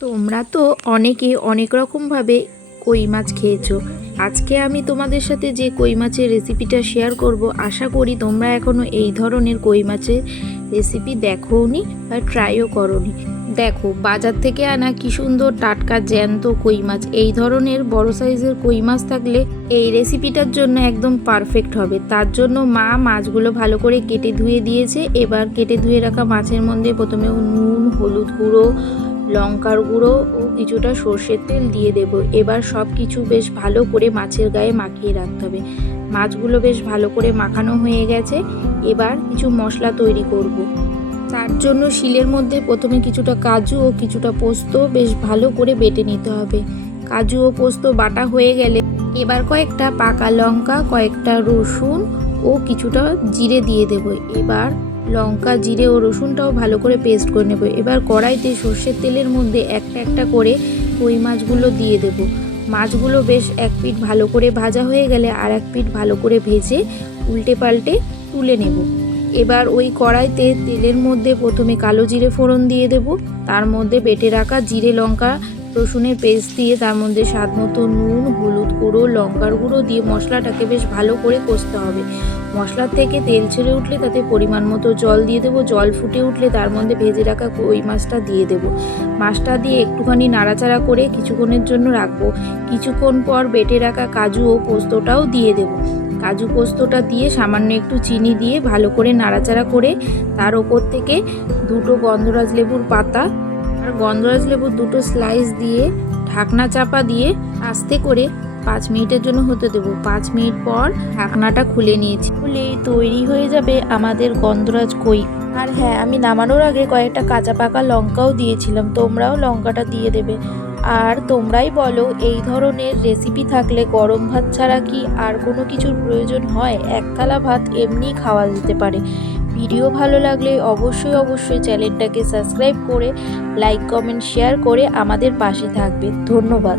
তোমরা তো অনেকে অনেক রকমভাবে কই মাছ খেয়েছো। আজকে আমি তোমাদের সাথে যে কই মাছের রেসিপিটা শেয়ার করব, আশা করি তোমরা এখনও এই ধরনের কই মাছের রেসিপি দেখোওনি বা ট্রাইও করোনি। দেখো, বাজার থেকে আনা কি সুন্দর টাটকা জ্যান্ত কই মাছ। এই ধরনের বড় সাইজের কই মাছ থাকলে এই রেসিপিটার জন্য একদম পারফেক্ট হবে। তার জন্য মা মাছগুলো ভালো করে কেটে ধুয়ে দিয়েছে। এবার কেটে ধুয়ে রাখা মাছের মধ্যে প্রথমে নুন, হলুদ গুঁড়ো, লঙ্কার গুঁড়ো ও কিছুটা সর্ষের তেল দিয়ে দেব। এবার সব কিছু বেশ ভালো করে মাছের গায়ে মাখিয়ে রাখতে হবে। মাছগুলো বেশ ভালো করে মাখানো হয়ে গেছে। এবার কিছু মশলা তৈরি করব। তার জন্য শিলের মধ্যে প্রথমে কিছুটা কাজু ও কিছুটা পোস্ত বেশ ভালো করে বেটে নিতে হবে। কাজু ও পোস্ত বাটা হয়ে গেলে এবার কয়েকটা পাকা লঙ্কা, কয়েকটা রসুন ও কিছুটা জিরে দিয়ে দেব। এবার লঙ্কা, জিরে ও রসুনটাও ভালো করে পেস্ট করে নেব। এবার কড়াইতে সর্ষের তেলের মধ্যে একটা একটা করে কই মাছগুলো দিয়ে দেব। মাছগুলো বেশ এক পিঠ ভালো করে ভাজা হয়ে গেলে আর এক পিঠ ভালো করে ভেজে উল্টে পাল্টে তুলে নেব। এবার ওই কড়াইতে তেলের মধ্যে প্রথমে কালো জিরে ফোড়ন দিয়ে দেব। তার মধ্যে বেটে রাখা জিরে, লঙ্কা, রসুনের পেস্ট দিয়ে তার মধ্যে স্বাদ মতো নুন, হলুদ গুঁড়ো, লঙ্কার গুঁড়ো দিয়ে মশলাটাকে বেশ ভালো করে কষতে হবে। মশলা থেকে তেল ছেড়ে উঠলে তাতে পরিমাণ মতো জল দিয়ে দেবো। জল ফুটে উঠলে তার মধ্যে ভেজে রাখা কই মাছটা দিয়ে দেবো। মাছটা দিয়ে একটুখানি নাড়াচাড়া করে কিছুক্ষণের জন্য রাখবো। কিছুক্ষণ পর বেটে রাখা কাজু ও পোস্তটাও দিয়ে দেবো। কাজু পোস্তটা দিয়ে সামান্য একটু চিনি দিয়ে ভালো করে নাড়াচাড়া করে তার ওপর থেকে দুটো গন্ধরাজ লেবুর পাতা আর গন্ধরাজ লেবুর দুটো স্লাইস দিয়ে ঢাকনা চাপা দিয়ে আস্তে করে 5 মিনিটের জন্য হতে দেবো। 5 মিনিট পর ঢাকনাটা খুলে নিয়েছি। খুলেই তৈরি হয়ে যাবে আমাদের গন্ধরাজ কই। আর হ্যাঁ, আমি নামানোর আগে কয়েকটা কাঁচা পাকা লঙ্কাও দিয়েছিলাম, তোমরাও লঙ্কাটা দিয়ে দেবে। আর তোমরাই বলো, এই ধরনের রেসিপি থাকলে গরম ভাত ছাড়া কি আর কোনো কিছুর প্রয়োজন হয়? এক থালা ভাত এমনি খাওয়া যেতে পারে। ভিডিও ভালো লাগলে অবশ্যই চ্যানেলটাকে সাবস্ক্রাইব করে লাইক, কমেন্ট, শেয়ার করে আমাদের পাশে থাকবে। ধন্যবাদ।